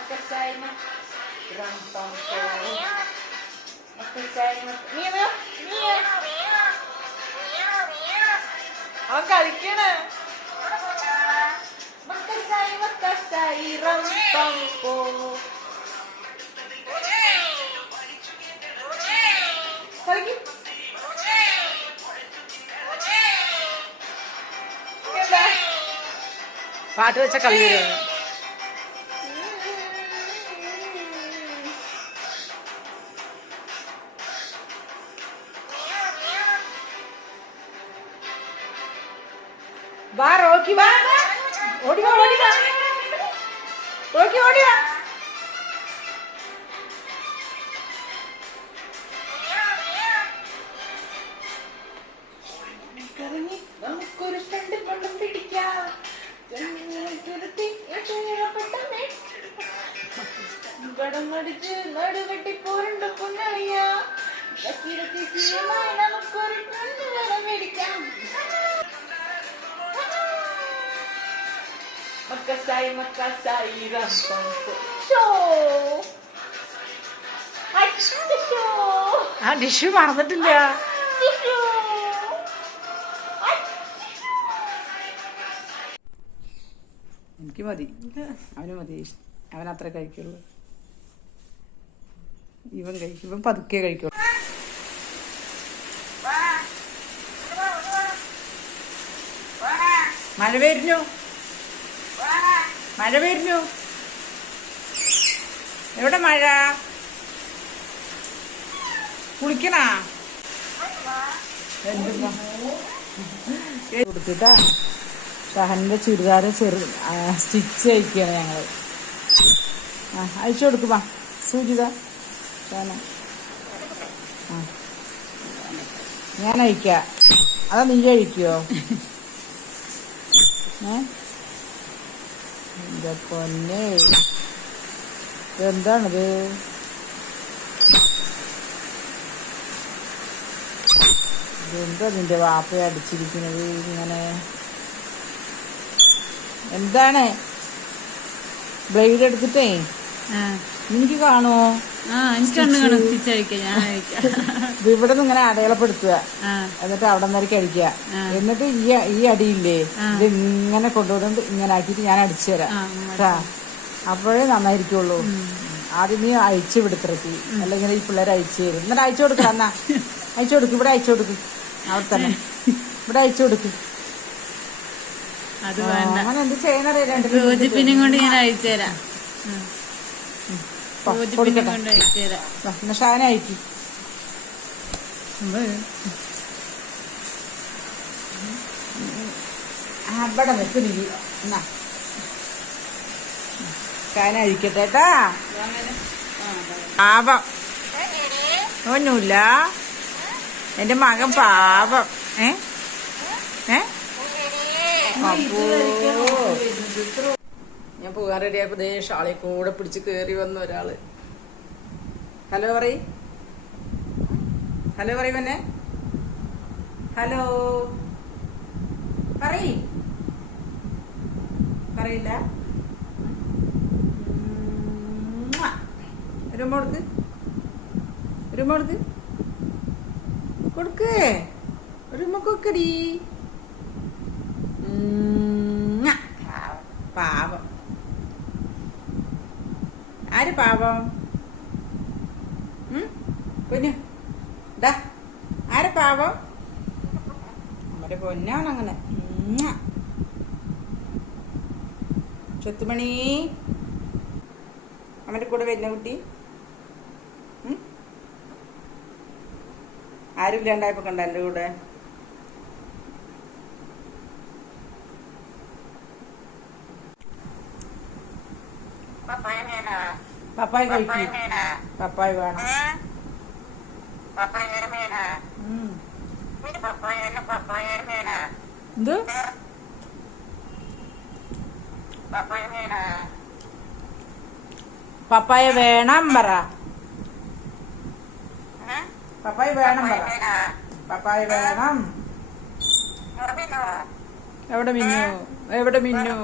Magkasay rampang ko. Magkasay Mia. Ang കളിക്കണ. Magkasay rampang ko. കളിക്കും. പാട്ട് വെച്ച കളി വരുന്നു. വാ റോക്കി വാ, ഓടി വാ, ഓടി വാ റോക്കി, ഓടി വാ. നമുക്കൊരു സ്റ്റണ്ട് കൊണ്ടും പിടിക്കാം. കടമടിച്ച് നടുവെട്ടി പോരണ്ട പൊന്നറിയ നമുക്കൊരു കണ്ണുകടം മേടിക്കാം. Magkasay rampang ko. ആ ഡിഷ് മറന്നിട്ടില്ല. എനിക്ക് മതി, അവന് മതി, അവൻ അത്ര കഴിക്കുള്ളൂ. ഇവൻ കഴിക്കും, ഇവൻ പതുക്കെ കഴിക്കുള്ളൂ. മഴ വരുന്നു, മഴ വരുന്നു. എവിടെ മഴ? കുളിക്കണാ? കൊടുത്തിട്ടാ ഷഹന്റെ ചുരിദാർ സ്റ്റിച്ച് അയക്കുകയാണ് ഞങ്ങള്. അയച്ചു കൊടുക്കുവാ സൂചിത. ഞാൻ അയക്കാം, അതാ നീ കഴിക്കുവോ? എന്റെ പൊന്നെ, എന്താണിത്? ഇതെന്താ നിന്റെ വാപ്പ അടിച്ചിരിക്കുന്നത് ഇങ്ങനെ? എന്താണ്? ബ്ലേഡ് എടുത്തിട്ടേ എനിക്ക് കാണുമോ? ഇവിടെ നിന്ന് ഇങ്ങനെ അടയാളപ്പെടുത്തുക, എന്നിട്ട് അവിടെ നിന്ന് കഴിക്കുക. എന്നിട്ട് ഈ അടിയില്ലേ ഇത് ഇങ്ങനെ കൊണ്ടുവന്നിട്ട് ഇങ്ങനെ ആക്കിയിട്ട് ഞാൻ അടിച്ചു തരാം കേട്ടാ. അപ്പോഴേ നന്നായിരിക്കുള്ളൂ. ആദ്യം നീ അയച്ചു വിടുത്തിറക്കി, അല്ലെങ്കിൽ ഈ പിള്ളേരെ അയച്ചു തരും. എന്നിട്ട് അയച്ചു കൊടുക്കണം. എന്നാ അയച്ചു കൊടുക്കും, ഇവിടെ അയച്ചു കൊടുക്കും, അവിടെ തന്നെ ഇവിടെ അയച്ചു കൊടുക്കും. അങ്ങനെ എന്ത് ചെയ്യുന്നറിയാം. ഞാൻ അയച്ചു തരാം. ഷാന അയക്കി അവിടെ വെക്കുന്നില്ല. എന്നാ ഷാന അഴിക്കട്ടെ കേട്ടാ. പാപം ഒന്നുമില്ല, എന്റെ മകൻ പാപം. ഞാൻ പോകാൻ റെഡിയായപ്പോ ദേ ഷാളി കൂടെ പിടിച്ച് കേറി വന്ന ഒരാള്. ഹലോ പറയ്, ഹലോ പറയ് പിന്നെ, ഹലോ പറയ്. പറയില്ല. ഒരു ഉമ്മ കൊടുക്ക്, ഒരു ഉമ്മ കൊടുക്ക്, കൊടുക്ക്, ഒരു ഉമ്മ കൊടുക്കടി. പാവം. ആര് പാവം? പൊന്നു ഡാ, ആരെ പാവം? നമ്മുടെ പൊന്നാണ് അങ്ങനെ. ചെത്തുമണി അവന്റെ കൂടെ വരുന്ന കുട്ടി ആരും ഇല്ലാണ്ടായപ്പോ കണ്ട എന്റെ കൂടെ. പപ്പായ കഴിക്കും, പപ്പായ വേണം. എന്ത് പപ്പായ വേണം പറ, പപ്പായ വേണം പറ, പപ്പായ വേണം. എവിടെ മിന്നു, എവിടെ മിന്നു?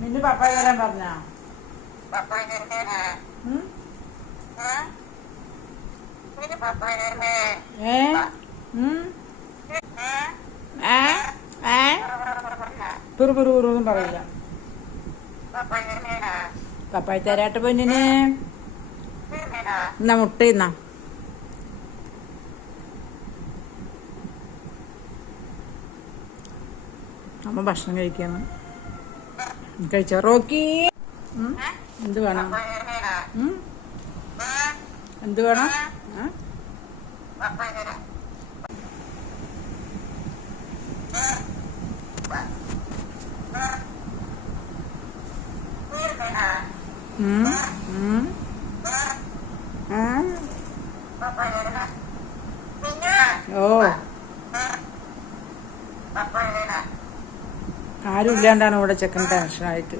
നിന്റെ പപ്പായ തരാൻ പറഞ്ഞോ? പിറുപിറുന്നും പറയില്ല. പപ്പായ തരാട്ട പൊന്നിന്. എന്നാ മുട്ട ഇന്നാ. അമ്മ ഭക്ഷണം കഴിക്കാന്ന്. കഴിച്ചോ റോക്കി? എന്ത് വേണം? എന്ത് വേണം? ഓ, ആരും ഇല്ലാണ്ടാണ് ഇവിടെ ചെക്കൻ ടെൻഷനായിട്ട്.